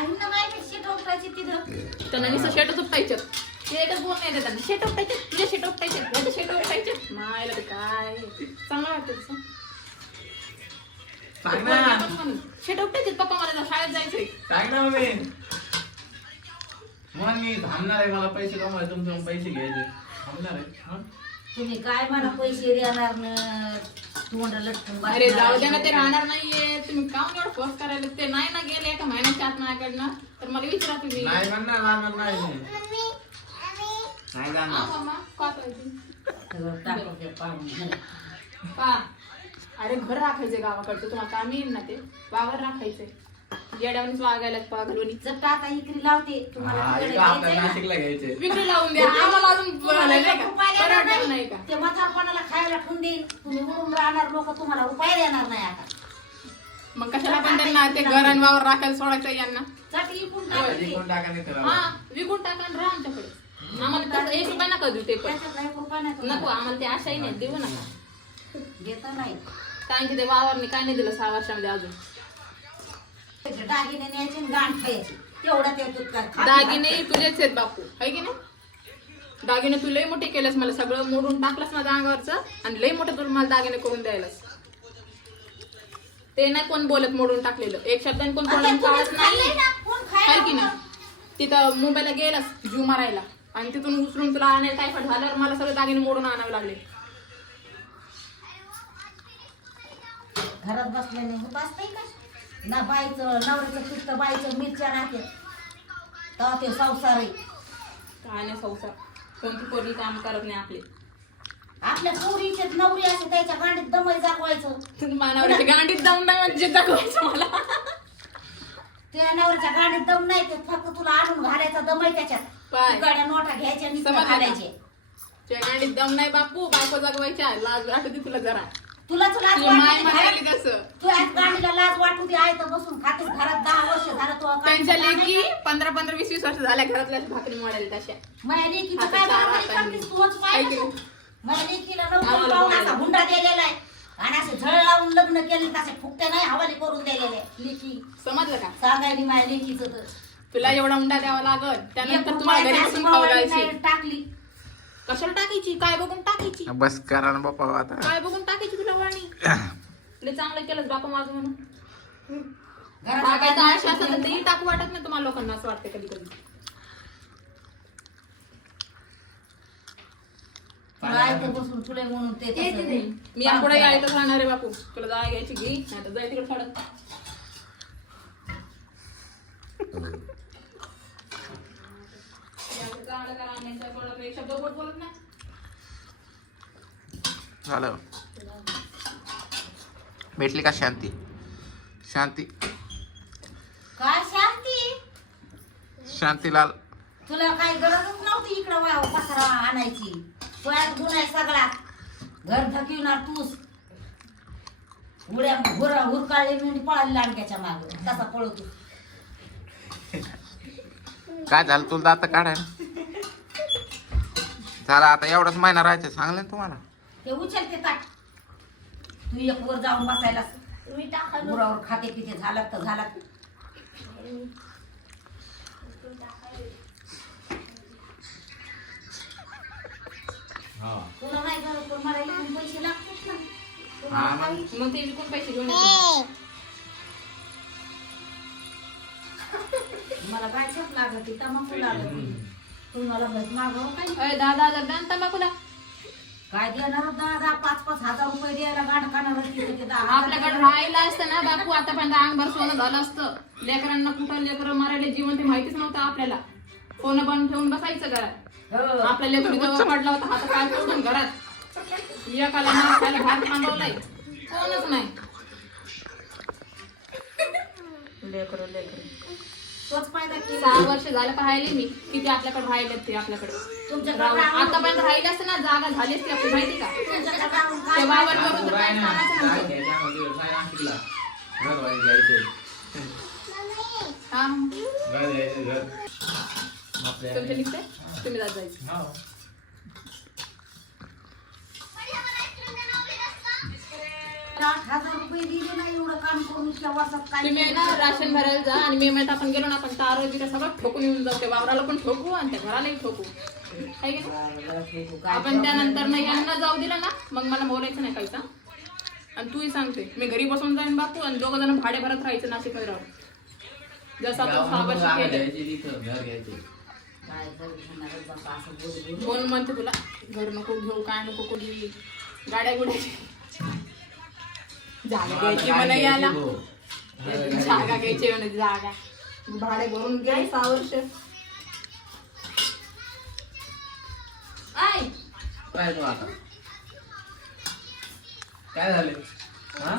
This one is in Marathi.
आहे ना माहिती शेट उपटायची तिथं. त्यांना नुसतं शेट उपटायचे ते एकच बोल नाही त्यांना शेट उपटायचे तुझे शेट उपटायचे याचे शेट उपटायचे मायला ते काय. चांगलं वाटतं तसं. सांग ना? शेट उपटायचे पप्पा मला शाळेत जायचंय. सांग ना मम्मी मग मी थांबणार आहे मला पैसे कमवायचे तुमचे पैसे घ्यायचे. थांबणार आहे? तुम्ही काय मला पैसे देणार न तोंड लटकून अरे जाऊ द्या ना ते बसणार. राहणार नाहीये. तुम्ही काम एवढं फोर्स करायला ते नाही ना गेले एका महिन्याच्या आत माझ्याकडनं. तर मला विचारा तुम्ही. नाही म्हणणार जाणार नाही मी. नाही हा, जाणार मामा, का पाहिजे? सगळं टाकून ते पाडून. का अरे घर राखायचंय गावाकडचं. तुम्हाला काम येईल ना ते? वावर राखायचंय. येड्यावणीच वागायला पागलवणी जर टाका इकरी लावते तुम्हाला हा, तिकडे इथं आपल्या द्यायचंय ना. नाशिकला घ्यायचे. विक्री लावून द्या. आम्हाला अजून तुम्हाला नाही का? एक रुपया देणार नाही. नाही. का? ते म्हातारपणाला खायला ठेवून देईल तुम्ही म्हणून राहणार लोक तुम्हाला रुपये देणार नाही आता. मग कशाला पण त्यांना ते घर आणि वावर राखायला सोडायचं यांना? चट इकून पैसे टाकायचे. कोण टाका नाही तर हा विकून टाका आणि राहा आमच्याकडे. आम्हाला तसं एक रुपया नका देऊ ते पण. त्याच्यात एक रुपया नाही नको तुम्हाला. आम्हाला ते आशाही नाही देऊ नका. देता नाही. कारण की ते वावरने काय नाही दिलं सहा वर्षामध्ये अजून. दागिने न्यायचे आणि गाण खायचे. तेवढा त्याच्यात काय खाते दागिने तुझेच आहेत बापू. है की नाही? दागिने तू लय मोठे केलंस मला सगळं मोडून टाकलंस माझ्या अंगावरचं आणि लय मोठे तुला मला दागिने करून द्यायलास. ते नाही कोण बोलत मोडून टाकलेलं. एक शब्दाने कोण तुम्हीच काळच नाही. खाल्लंय ना, कोण खायला है की नाही? तिथं मुंबईला गेलास जीव मारायला. आणि तिथून उचलून तुला आणायला टायफॉइड झाल्यावर मला सगळे दागिने मोडून आणावे लागले. घरात बसल्याने होत असतंय का? ना बाईचं नवऱ्याचं पित्त बाईचं मिरच्या राहते तेव्हा ते संसार आहे. काय नाही संसार. कोणती पोरगी काम करत नाही आपले. आपल्या पोरीचे नवरी असते त्याच्या गाडीत दमई जागवायचं. मानावरची गांडीत जाऊन नाही म्हणजे दाखवायचं मला. त्या नवऱ्याच्या गाडीत दम नाही ते फक्त तुला आणून घालायचा दम आहे त्याच्यात. गाड्या नोटा घ्यायच्या आणि समजलं का? घालायचे त्या गांडीत दम नाही बापू बायको जगवायच्या लाज वाटते तुला जरा. तुलाच लाज तुझी माय वाटू दे म्हणाली घरात. कसं तू आज गाडीला लाज वाटू दे आहे तर बसून खातेस घरात दहा वर्ष झालं तू त्यांच्या लेकी पंधरा पंधरा वीस वीस वर्ष झाल्या घरातल्या भाकरी मोडायला तशा माझ्या लेकीचं आता काय चार बरोबर हातांनी. करतेस तूच ऐक पाहिजे ना. तू. माझ्या लेकीला आम्हाला पाहून. असा हुंडा दिलेला आहे आणि असे झळ लावून लग्न केले तसे फुकटे नाही हवाले करून दिलेले लेकी समजलं का सांगायली माझ्या लेकीचं तर तुला एवढा उंडा द्यावा लागल एक त्यानंतर तुम्हाला घरी अशी घालायची नाही टाकली कशाला टाकायची? काय बघून टाकायची? बस करा ना बापा आता. काय बघून टाकायची तुला वाणी? लय चांगलं केलंच बापा माझं म्हणून. टाकायचं आशा असेल तर तेही टाकू वाटत नाही तुम्हाला लोकांना असं वाटतं कधी कधी. मी यायचं राहणार आहे बापू. तुला जाय घ्यायची घे. नाही तर जाय तिकडे फडत. याचं चांगलं करा, आणायचं, कोणाला एक शब्द गोड बोलत नाही. झालं. भेटली का शांती? शांती. काय शांती? शांतीलाल. तुला काही गरजच नव्हती इकडं वा- पसरा आणायची. तुझ्यात गुण आहे सगळा. घर धकिवणार तूच. उड्या हुर हुरकाळली म्हणजे पळाली लाडक्याच्या माग. तसा पळतो. काय झालं? तुला दात काढाय झाला आता एवढाच महिना राहायचं सांगलं ना तुम्हाला. ते उचल ते ताट. तू एक वर जाऊन बसायला गुरावर खाते पिते झालं तर झालं. तुला नाही गरज पण मला इकडून पैसे लागतात ना. तुला हा, मग. मग ते विकून पैसे घेऊन येतो. मला काय लागत तमाकू लागत तुम्हाला बस मागावं काय अय, ना काय देणार? दहा दहा पाच पाच हजार रुपये द्यायला गाठ खाणार आपल्याकडे राहायला असतं ना बापू आतापर्यंत अंगभर सोनं झालं असतं. लेकरांना कुठं लेकरं मारायला जीवन ते माहितीच नव्हतं आपल्याला. फोन बंद ठेवून बसायचं घरात हो. आपल्या लेकरू जेव्हा पडला होता हात काय सोडून घरात. एकाला मार खायला भात थांबवलाय कोणच नाही. लेकरं लेकरं. तोच फायदा केला. सहा वर्ष झालं पाहिले मी किती आपल्याकडे राहिले ते आपल्याकडे. तुमच्याकडे आतापर्यंत राहिले असते ना जागा झाली असती आपली माहिती का? ते वावर? करून तर नव्हतं. हा तुमच्या निघते तुम्ही जात जायचं. आठ हजार रुपये दिले नाही एवढं काम करून इतक्या वर्षात काय तुम्ही आहे ना राशन भरायला जा आणि मे महिन्यात आपण गेलो ना आपण तार वगैरे सगळं ठोकून येऊन जाऊ त्या वावराला पण ठोकू आणि त्या घरालाही ठोकू की नाही? आपण त्यानंतर ना यांना जाऊ दिलं ना मग मला बोलायचं नाही काहीच? आणि तूही सांगते मी घरी बसून जाईन बापू आणि दोघं जण भाडे भरत राहायचं नाशिकमध्ये राहून जसं आपण साबाशी जागा केलं घ्यायची तिथं घर घ्यायचे काय करू म्हणणार बाबा असं बोलू बोलू. म्हणून म्हणते तुला घर नको घेऊ काय नको कुठली गाड्या गुड्याची जागा घ्यायची मला याला. जागा घ्यायची म्हणे जागा. भाडे भरून गेले सहा वर्ष. काय झाले? हा?